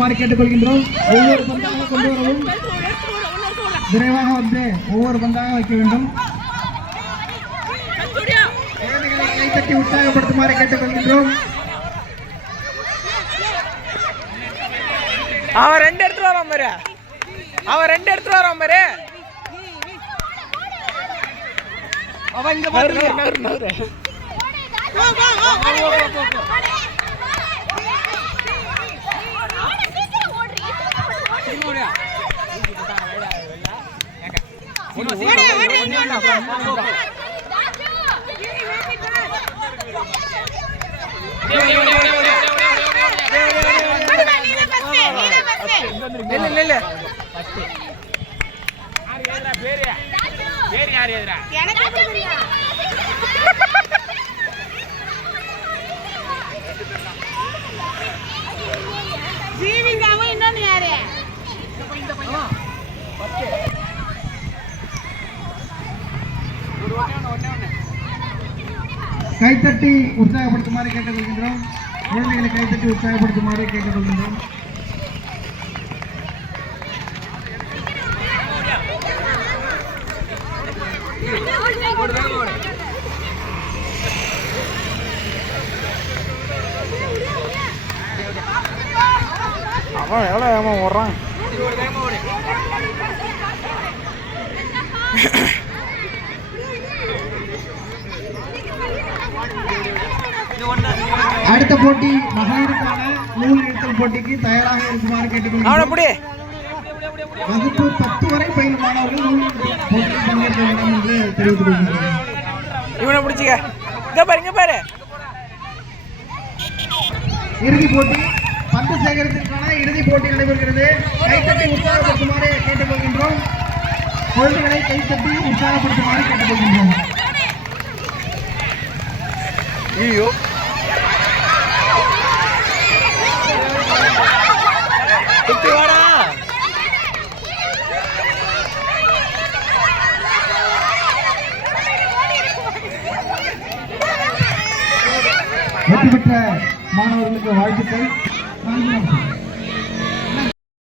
மாறி கேட்டுக்கொள்கின்றோம். ஒவ்வொரு பந்தாக கொண்டு வரவும் விரைவாக வந்து ஒவ்வொரு பந்தாக வைக்க வேண்டும். கைத்தட்டி உற்சாகப்படுத்துமாறு கேட்டுக்கொள்கின்றோம். அவன் 2 எடுத்துட்டு வரான் பாரு. அவன் இங்க பாரு. நவரு. கைத்தட்டி உற்சாகப்படுத்துமாறு கேட்டுக்கொள்கின்றோம். குழந்தைகளை கைத்தட்டி உற்சாகப்படுத்துமாறு கேட்டுக்கொள்கின்றோம். அவன் எவ்வளோ ஏமா ஓடுறான். அடுத்த போட்டி மகளிருக்கான நூல் நிறுத்தல் போட்டிக்கு தயாராக இருக்குமாறு கேட்டுக்கொள்கிறோம். வகுப்பு 10 வரை பயிலும் மாணவர்கள் நூல் நிறுத்தல் போட்டியில் பங்கேற்க வேண்டும் என்று தெரிவித்துக் கொள்கிறோம். இவனை பிடிச்சிக்க. இங்க பாரு. இறுதி போட்டி பந்து சேகரிப்பிற்கான இறுதி போட்டி நடைபெறுகிறது. கைத்தட்டி உற்சாகப்படுத்துமாறு கேட்டுக்கொள்கின்றோம். குழந்தைகளை கைத்தட்டி உற்சாகப்படுத்துமாறு கேட்டுக்கொள்கின்றோம். ஐயோ வெற்றி பெற்ற மாணவர்களுக்கு வாழ்த்துக்கள்.